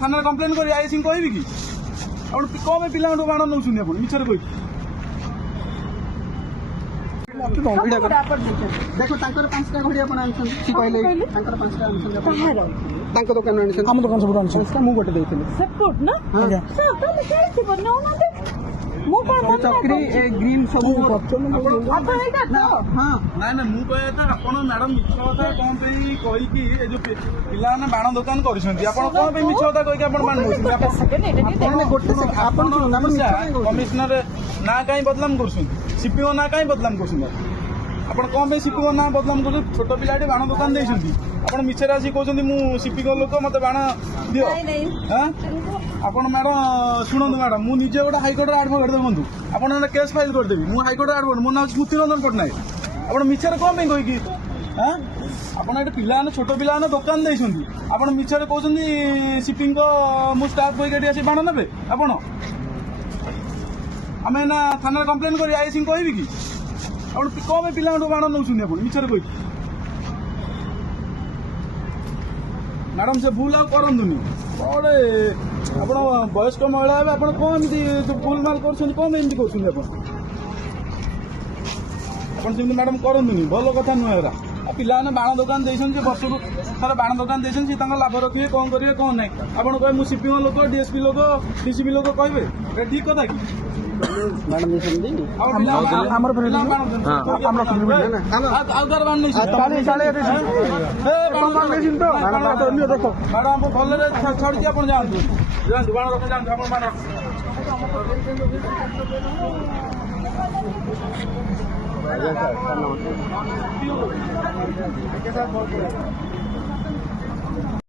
थाना कंप्लेन कर आई सिंह कहबी कि आप कौन पिला बाण नौ मिछर कह देखो तांकर 5टा घड़ी आपण आनछन सी कहले तांकर 5टा आनछन तांकर दुकान आनछन हम दुकान सब आनछन मु गोटे देथिले सपोर्ट ना हां सब तो लिखाई थी बनो ना मु कोन चक्री ए ग्रीन सब अपन एटा तो हां ना ना मु कहे त आपण मैडम मिछ कथा कोन पे कहि कि ए जो पिला ने बाण दुकान करछंती आपण कोन पे मिछ कथा कहि कि आपण बाण नउछंती आपण गोटे आपण कमिश्नर ना काई बदलाम करछंती सीपीओ ना काई बदलाम करछंती आपण कौन पे सीपी ना बदलाम कर छोट पिलाटी बाण दुकान देछंती आपण मिछरे आसी कहउछंती मु सीपी को लोक मते बाण दियो हां आपण मैडम शुणु मैडम मु निजे गोटे हाईकोर्ट एडवोकेट देखु आपण केस फाइल कर देबी मु हाईकोर्ट एडवोकेट मो नाम स्मृति रंजन पटनायक आपण मिछरे कौन पे कहि कि हां आपण एटे पिला ने छोट पिला ने दुकान देछंती आपण मिछरे कहउछंती सीपिंग को मु स्टाफ कोइ गाडी आसी बाण नेबे आपण आमे ना थाना कंप्लेन कर आई सिंह कहबी कि आप कौन पिला बाण नौ मिछर कह मैडम से भूल आ करनी कौड़े आप वयस्क महिला आप कौन भूल माल कर कौन एमती करमती मैडम करनी भल कथा नुहे पिला बाण दुकान देते वर्ष को थर बाण दुकान देते लाभ रखिए कौन करेंगे कौन ना आपड़ कहे मुझे सीपीओ लोक डीएसपी लोक डीसीपी लोक कहे ठीक कथा कि मैडम भल छाड़ी आप जातु बाण रख जातु